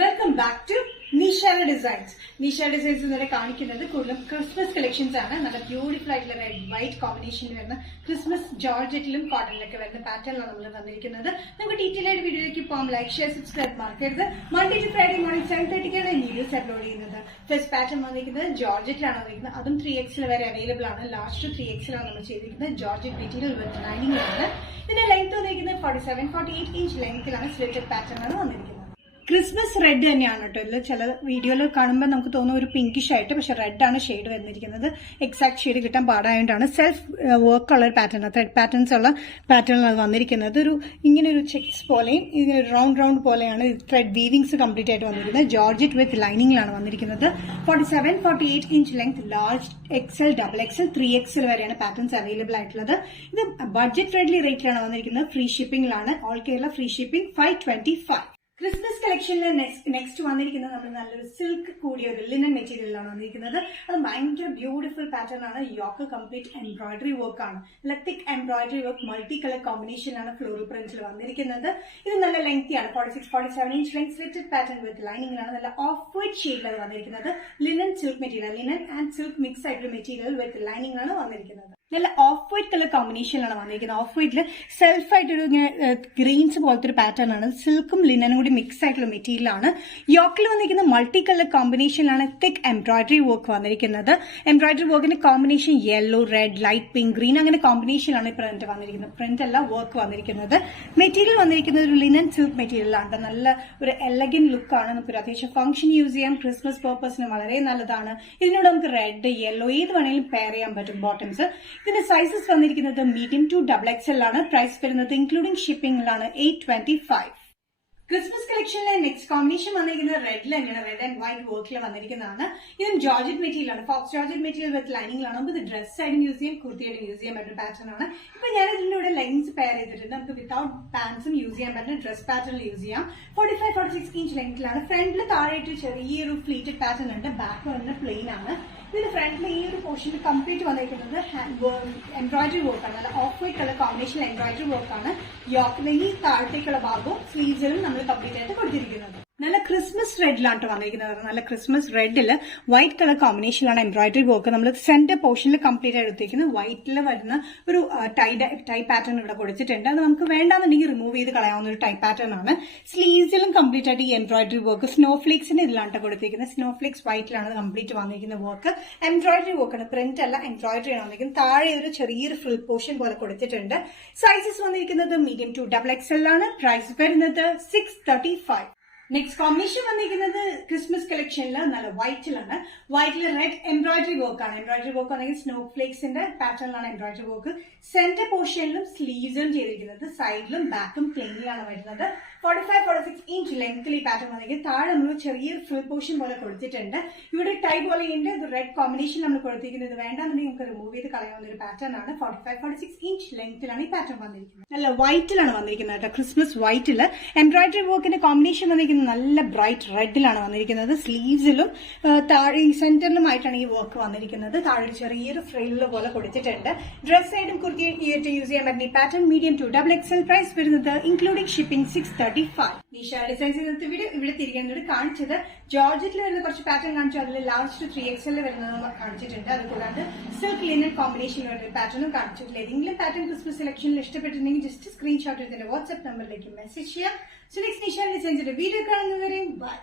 Welcome back to Nishara designs. Nishara designs ഇന്നലെ കാണിക്കുന്നത് കൂടുതലും ക്രിസ്മസ് കളക്ഷൻസ് ആണ്. നല്ല ബ്യൂട്ടിഫുൾ ആയിട്ടുള്ള റെഡ് വൈറ്റ് കോമ്പിനേഷനിൽ വരുന്ന ക്രിസ്മസ് ജോർജറ്റിലും കോട്ടണിലൊക്കെ വരുന്ന പാറ്റേണിലാണ് നമ്മൾ വന്നിരിക്കുന്നത്. നമുക്ക് ഡീറ്റെയിൽ ആയിട്ട് വീഡിയോയിലേക്ക് പോകാം. ലൈക്ക്, ഷെയർ, സബ്സ്ക്രൈബ് മറക്കരുത്. Monday to Friday morning 7:30 videos upload ചെയ്യുന്നത്. ഫസ്റ്റ് പാറ്റേൺ വന്നിരിക്കുന്നത് ജോർജറ്റിലാണ് വന്നിരിക്കുന്നത്. അതും 3XL വരെ അവൈലബിൾ ആണ്. ലാസ്റ്റ് 3XL ആണ് നമ്മൾ ചെയ്തിരിക്കുന്നത്. ജോർജറ്റ് മെറ്റീരിയൽ വിത്ത് ലൈനിങ് ആണ്. ഇതിന്റെ ലെങ്ത് വന്നിരിക്കുന്നത് 47-48 ഇഞ്ച് ലെങ്ത്തിലാണ്. സ്ലിറ്റഡ് പാറ്റേൺ ആണ് വന്നിരിക്കുന്നത്. ക്രിസ്മസ് റെഡ് തന്നെയാണ് കേട്ടോ. ഇതിൽ ചില വീഡിയോയിൽ കാണുമ്പോൾ നമുക്ക് തോന്നുന്ന ഒരു പിങ്കിഷ് ആയിട്ട്, പക്ഷെ റെഡ് ആണ് ഷെയ്ഡ് വന്നിരിക്കുന്നത്. എക്സാക്ട് ഷെയ്ഡ് കിട്ടാൻ പാടായതുകൊണ്ടാണ് സെൽഫ് വർക്ക് ഉള്ള ഒരു പാറ്റേൺ, ത്രെഡ് പാറ്റേൺസ് ഉള്ള പാറ്റേണിലാണ് വന്നിരിക്കുന്നത്. ഇങ്ങനെ ഒരു ചെക്സ് പോലെയും ഇങ്ങനെ ഒരു റൗണ്ട് പോലെയാണ് ത്രെഡ് വീവിങ്സ് കംപ്ലീറ്റ് ആയിട്ട് വന്നിരിക്കുന്നത്. ജോർജറ്റ് വിത്ത് ലൈനിങ്ങിലാണ് വന്നിരിക്കുന്നത്. 47-48 inch length, large XL, XXL, 3XL വരെയാണ് പാറ്റേൺസ് അവൈലബിൾ ആയിട്ടുള്ളത്. ഇത് ബഡ്ജറ്റ് ഫ്രണ്ട്ലി റേറ്റിലാണ് വന്നിരിക്കുന്നത്. ഫ്രീ ഷിപ്പിംഗിലാണ്. All Kerala free shipping 525. Christmas കളക്ഷനിൽ നെക്സ്റ്റ് വന്നിരിക്കുന്നത് നമ്മൾ നല്ലൊരു സിൽക്ക് കൂടിയ ഒരു ലിനൻ മെറ്റീരിയലാണ് വന്നിരിക്കുന്നത്. അത് ഭയങ്കര ബ്യൂട്ടിഫുൾ പാറ്റേൺ ആണ്. യോക്ക് കംപ്ലീറ്റ് എംബ്രോയിഡറി വർക്ക് ആണ്. നല്ല thick embroidery work, multi colour കോമ്പിനേഷനാണ് ഫ്ലോറൽ പ്രിന്റിൽ വന്നിരിക്കുന്നത്. ഇത് നല്ല ലെങ്തിയാണ്. 46-47 inch length, slitted pattern with ലൈനിങ്ങിലാണ്. നല്ല ഓഫ് വൈറ്റ് ഷെയ്ഡിലാണ് വന്നിരിക്കുന്നത്. Linen silk material, linen and silk mix ആയിട്ടുള്ള മെറ്റീരിയൽ വിത്ത് ലൈനിങ്ങാണ് വന്നിരിക്കുന്നത്. നല്ല ഓഫ് വൈറ്റ് കളർ കോമ്പിനേഷനിലാണ് വന്നിരിക്കുന്നത്. ഓഫ് വൈറ്റിൽ സെൽഫ് ആയിട്ടൊരു ഗ്രീൻസ് പോലത്തെ ഒരു പാറ്റേൺ ആണ്. സിൽക്കും ലിനനും കൂടി മിക്സ് ആയിട്ടുള്ള മെറ്റീരിയൽ ആണ്. യോക്കിൽ വന്നിരിക്കുന്ന മൾട്ടി കളർ കോമ്പിനേഷനിലാണ് തിക് എംബ്രോയിഡറി വർക്ക് വന്നിരിക്കുന്നത്. എംബ്രോയിഡറി വർക്കിന്റെ combination yellow, red, light pink, green അങ്ങനെ കോമ്പിനേഷനിലാണ് പ്രിന്റ് വന്നിരിക്കുന്നത്. പ്രിന്റ് അല്ല, വർക്ക് വന്നിരിക്കുന്നത്. മെറ്റീരിയൽ വന്നിരിക്കുന്നത് ഒരു ലിനൻ സിൽക്ക് മെറ്റീരിയലാണ്. നല്ല ഒരു എലഗൻ ലുക്കാണ്. നമുക്ക് അത്യാവശ്യം ഫംഗ്ഷൻ യൂസ് ചെയ്യാം. ക്രിസ്മസ് പർപ്പസിന് വളരെ നല്ലതാണ്. ഇതിനോട് നമുക്ക് റെഡ്, യെല്ലോ ഏത് വേണമെങ്കിലും പെയർ ചെയ്യാൻ പറ്റും ബോട്ടംസ്. ഇതിന്റെ സൈസസ് വന്നിരിക്കുന്നത് മീഡിയം ടു XXL ആണ്. പ്രൈസ് വരുന്നത് ഇൻക്ലൂഡിംഗ് ഷിപ്പിംഗിലാണ് 825. ക്രിസ്മസ് കളക്ഷനിലെ നെക്സ്റ്റ് കോമ്പിനേഷൻ വന്നിരിക്കുന്നത് റെഡിൽ തന്നെയാണ്. റെഡ് ആൻഡ് വൈറ്റ് വർക്കിൽ വന്നിരിക്കുന്നതാണ്. ഇതും ജോർജറ്റ് മെറ്റീരിയൽ ആണ്. ഫോക്സ് ജോർജറ്റ് മെറ്റീരിയൽ വിത്ത് ലൈനിങ്ങിലാണ്. നമുക്ക് ഇത് ഡ്രസ് ആയിട്ടും യൂസ് ചെയ്യാം, കുർത്തിയായിട്ടും യൂസ് ചെയ്യാൻ പറ്റുന്ന പാറ്റേൺ ആണ്. ഇപ്പൊ ഞാൻ ഇതിന്റെ കൂടെ ലെങ്സ് പെയർ ചെയ്തിട്ടുണ്ട്. നമുക്ക് വിത്തൌട്ട് പാൻസും യൂസ് ചെയ്യാൻ പറ്റുന്ന ഡ്രസ് പാറ്റേണിൽ യൂസ് ചെയ്യാം. 45-46 ഇഞ്ച് ലെങ്ത്തിലാണ്. ഫ്രണ്ടിൽ താഴെയായിട്ട് ചെറിയൊരു ഫ്ലീറ്റഡ് പാറ്റേൺ ഉണ്ട്. ബാക്ക് വന്നിട്ട് പ്ലെയിൻ ആണ്. ഇതിന്റെ ഫ്രണ്ടിൽ ഈ ഒരു പോർഷനിൽ കംപ്ലീറ്റ് വന്നിരിക്കുന്നത് എംബ്രോയിഡറി വർക്കാണ്. നല്ല off white colour combination embroidery വർക്കാണ്. യോക്കിലെ ഈ താഴത്തേക്കുള്ള ഭാഗവും സ്ലീവ്സിലും നമ്മൾ കംപ്ലീറ്റ് ആയിട്ട് കൊടുത്തിരിക്കുന്നത്. നല്ല ക്രിസ്മസ് റെഡിലാണ് വന്നിരിക്കുന്നത്. നല്ല ക്രിസ്മസ് റെഡിൽ വൈറ്റ് കളർ കോമ്പിനേഷനിലാണ് എംബ്രോയിഡറി വർക്ക്. നമ്മൾ സെന്റർ പോർഷനിൽ കംപ്ലീറ്റ് ആയിട്ട് എടുത്തിരിക്കുന്നത്. വൈറ്റിൽ വരുന്ന ഒരു ടൈ പാറ്റേൺ ഇവിടെ കൊടുത്തിട്ടുണ്ട്. അത് നമുക്ക് വേണ്ടാന്നുണ്ടെങ്കിൽ റിമൂവ് ചെയ്ത് കളയാവുന്ന ഒരു ടൈ പാറ്റേൺ ആണ്. സ്ലീവ്സിലും കംപ്ലീറ്റ് ആയിട്ട് ഈ എംബ്രോയിഡറി വർക്ക് സ്നോഫ്ലേക്സിന്റെ ഇതിലാണ് കൊടുത്തിരിക്കുന്നത്. സ്നോഫ്ലേക്സ് വൈറ്റിലാണ് കംപ്ലീറ്റ് വന്നിരിക്കുന്ന വർക്ക്. എംബ്രോയിഡറി വർക്കാണ്, പ്രിന്റ് അല്ല, എംബ്രോയിഡറി ആണ് വന്നിരിക്കുന്നത്. താഴെ ഒരു ചെറിയൊരു ഫ്രിൽ പോർഷൻ പോലെ കൊടുത്തിട്ടുണ്ട്. സൈസസ് വന്നിരിക്കുന്നത് മീഡിയം ടു XXL ആണ്. പ്രൈസ് വരുന്നത് 635. നെക്സ്റ്റ് കോമ്പിനേഷൻ വന്നിരിക്കുന്നത് ക്രിസ്മസ് കളക്ഷനിൽ നല്ല വൈറ്റിലാണ്. വൈറ്റിൽ റെഡ് എംബ്രോയിഡറി വർക്കാണ്. എംബ്രോയിഡറി വർക്ക് ആണെങ്കിൽ സ്നോ ഫ്ലേക്സിന്റെ പാറ്റേണിലാണ് എംബ്രോയിഡറി വർക്ക്. സെന്റർ പോർഷനിലും സ്ലീവ്സിലും ചെയ്തിരിക്കുന്നത്. സൈഡിലും ബാക്കും പ്ലെയിനിലാണ് വരുന്നത്. 45-46 ഇഞ്ച് ലെങ്ത്തിൽ ഈ പാറ്റേൺ വന്നിരിക്കുന്നത്. താഴെ നമ്മൾ ചെറിയൊരു ഫ്രിൽ പോർഷൻ പോലെ കൊടുത്തിട്ടുണ്ട്. ഇവിടെ ടൈ പോലെ ഉണ്ട്. ഇത് റെഡ് കോമ്പിനേഷൻ നമ്മൾ കൊടുത്തിരിക്കുന്നത്. വേണ്ടാന്നുണ്ടെങ്കിൽ നമുക്ക് റിമൂവ് ചെയ്ത് കളയാവുന്ന ഒരു പാറ്റേൺ ആണ്. 45-46 ഇഞ്ച് ലെങ്ത്തിലാണ് ഈ പാറ്റേൺ വന്നിരിക്കുന്നത്. നല്ല വൈറ്റിലാണ് വന്നിരിക്കുന്നത് കേട്ടോ. ക്രിസ്മസ് വൈറ്റിൽ എംബ്രോയിഡറി വർക്കിന്റെ കോമ്പിനേഷൻ വന്നിരിക്കുന്നത് നല്ല ബ്രൈറ്റ് റെഡിലാണ് വന്നിരിക്കുന്നത്. സ്ലീവ്സിലും താഴെ സെന്ററിലുമായിട്ടാണ് ഈ വർക്ക് വന്നിരിക്കുന്നത്. താഴെ ചെറിയൊരു ഫ്രില്ല് പോലെ കൊടുത്തിട്ടുണ്ട്. ഡ്രസ് ആയിട്ടും കുർത്തിയായിട്ട് യൂസ് ചെയ്യാൻ പറ്റുന്ന ഈ pattern medium to XXL. Price വരുന്നത് ഇൻക്ലൂഡിംഗ് ഷിപ്പിംഗ് 635. നിഷാ ഡിസൈൻസ് ഇന്നത്തെ വീഡിയോ ഇവിടെ തിരികെ കാണിച്ചത് ജോർജറ്റിൽ വരുന്ന കുറച്ച് പാറ്റേൺ കാണിച്ചു. അതിൽ ലാസ്റ്റ് 3XL വരുന്നത് കാണിച്ചിട്ടുണ്ട്. അതുകൂടാണ്ട് സിൽക്ക് ലിനൻ കോമ്പിനേഷൻ വരുന്ന പാറ്റേണും കാണിച്ചിട്ടില്ല. ഏതെങ്കിലും പാറ്റേൺ ക്രിസ്മസ് സെലക്ഷനിൽ ഇഷ്ടപ്പെട്ടിട്ടുണ്ടെങ്കിൽ ജസ്റ്റ് സ്ക്രീൻഷോട്ട് എടുത്തതിന്റെ വാട്സ്ആപ്പ് നമ്പറിലേക്ക് മെസ്സേജ് ചെയ്യാം. സോ നെക്സ്റ്റ് നിഷാ ഡിസൈൻസിന്റെ വീഡിയോ കാണുന്നവരെയും ബൈ.